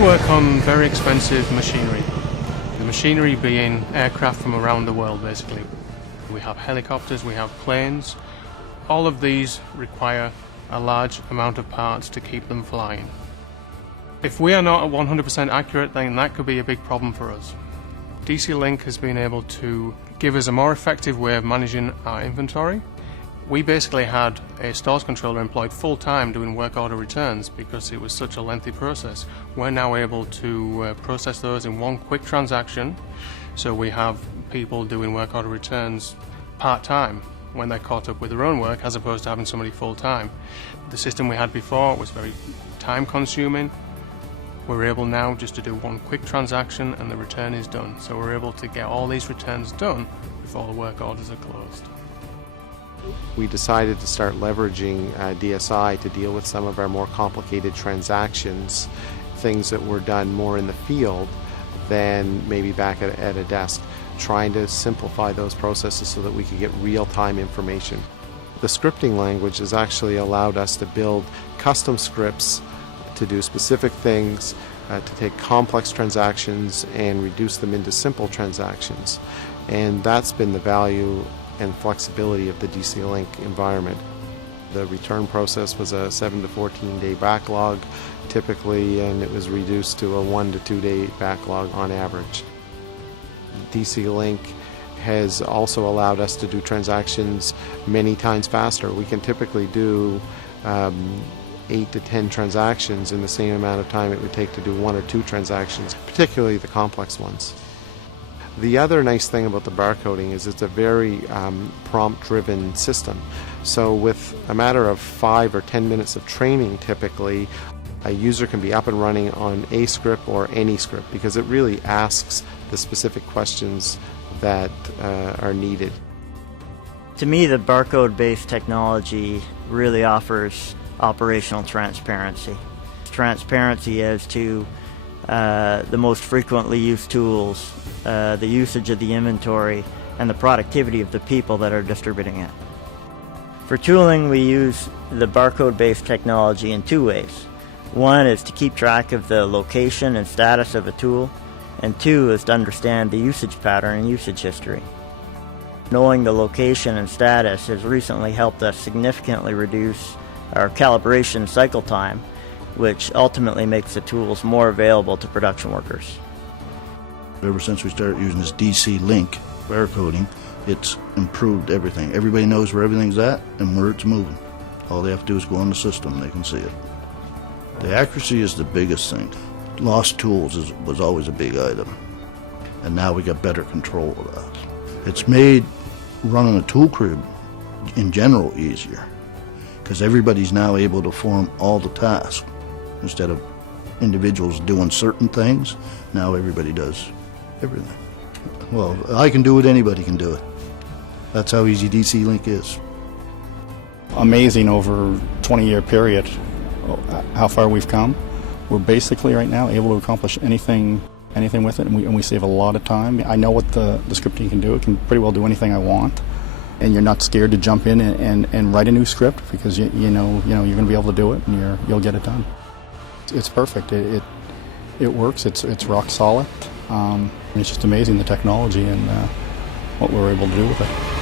work on very expensive machinery. The machinery being aircraft from around the world, basically. We have helicopters, we have planes. All of these require a large amount of parts to keep them flying. If we are not 100% accurate, then that could be a big problem for us. DC Link has been able to give us a more effective way of managing our inventory. We basically had a stores controller employed full-time doing work order returns because it was such a lengthy process. We're now able to process those in one quick transaction, so we have people doing work order returns part-time when they're caught up with their own work, as opposed to having somebody full-time. The system we had before was very time-consuming. We're able now just to do one quick transaction and the return is done. So we're able to get all these returns done before the work orders are closed. We decided to start leveraging DSI to deal with some of our more complicated transactions, things that were done more in the field than maybe back at a desk, trying to simplify those processes so that we could get real-time information. The scripting language has actually allowed us to build custom scripts to do specific things, to take complex transactions and reduce them into simple transactions. And that's been the value and flexibility of the DC Link environment. The return process was a 7 to 14 day backlog typically, and it was reduced to a 1 to 2 day backlog on average. DC Link has also allowed us to do transactions many times faster. We can typically do 8 to 10 transactions in the same amount of time it would take to do 1 or 2 transactions, particularly the complex ones. The other nice thing about the barcoding is it's a very prompt-driven system. So with a matter of 5 or 10 minutes of training typically, a user can be up and running on a script or any script because it really asks the specific questions that are needed. To me, the barcode-based technology really offers operational transparency. Transparency as to the most frequently used tools, the usage of the inventory, and the productivity of the people that are distributing it. For tooling, we use the barcode-based technology in 2 ways. One is to keep track of the location and status of a tool, and 2 is to understand the usage pattern and usage history. Knowing the location and status has recently helped us significantly reduce our calibration cycle time, which ultimately makes the tools more available to production workers. Ever since we started using this DC Link barcoding, it's improved everything. Everybody knows where everything's at and where it's moving. All they have to do is go on the system and they can see it. The accuracy is the biggest thing. Lost tools was always a big item, and now we got better control of that. It's made running a tool crib in general easier, because everybody's now able to perform all the tasks. Instead of individuals doing certain things, now everybody does everything. Well, I can do it, anybody can do it. That's how easy DC Link is. Amazing over a 20-year period how far we've come. We're basically right now able to accomplish anything with it, and we save a lot of time. I know what the scripting can do. It can pretty well do anything I want, and you're not scared to jump in and write a new script because you know you're going to be able to do it and you'll get it done. It's perfect. It works. It's rock solid. It's just amazing, the technology and what we're able to do with it.